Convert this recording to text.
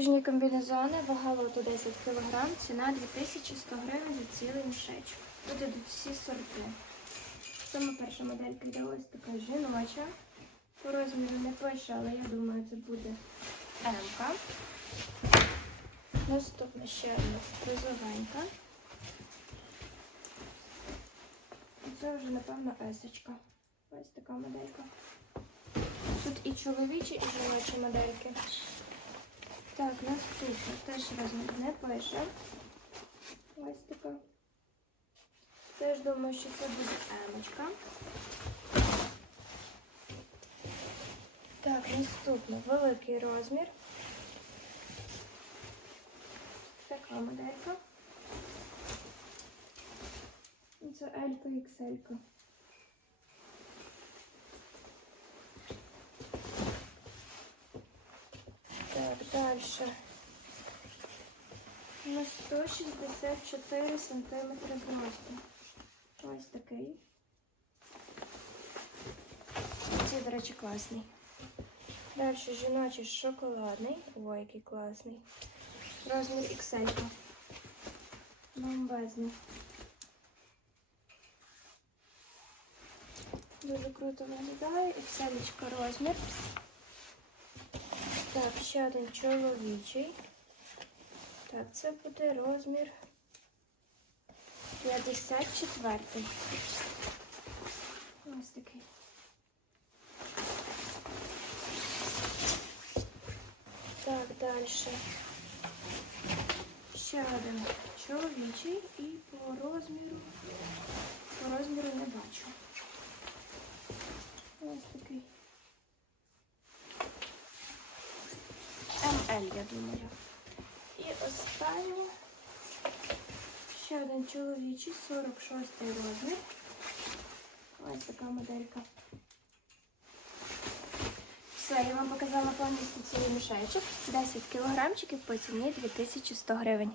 Нижні комбінезони, вага лоту 10 кг, ціна 2100 гривень за цілий мішечок. Тут ідуть всі сорти. Саме перша моделька йде ось така жіноча. По розміру не пише, але я думаю, це буде М-ка. Наступна ще одна розовенька. Це вже, напевно, есочка. Ось така моделька. Тут і чоловічі, і жіночі модельки. Так, наступна теж розмір не пише. Ось така. Теж думаю, що це буде емочка. Так, наступно великий розмір. Така моделька. Це Елька XL. Дальше. На 164 сантиметри зросту. Ось такий. Ці, до речі, класний. Далі жіночий шоколадний. Ой, який класний. Розмір XL. Бомбезний. Дуже круто виглядає. XL розмір. Так, ще один чоловічий. Так, це буде розмір 54. Ось такий. Так, далі. Ще один чоловічий і по розміру. По розміру не бачу. Ось такий. МЛ, я думаю. І останнє. Ще один чоловічий, 46 розмір. Ось така моделька. Все, я вам показала повністю цілий мішечок. 10 кілограмчиків по ціні 2100 гривень.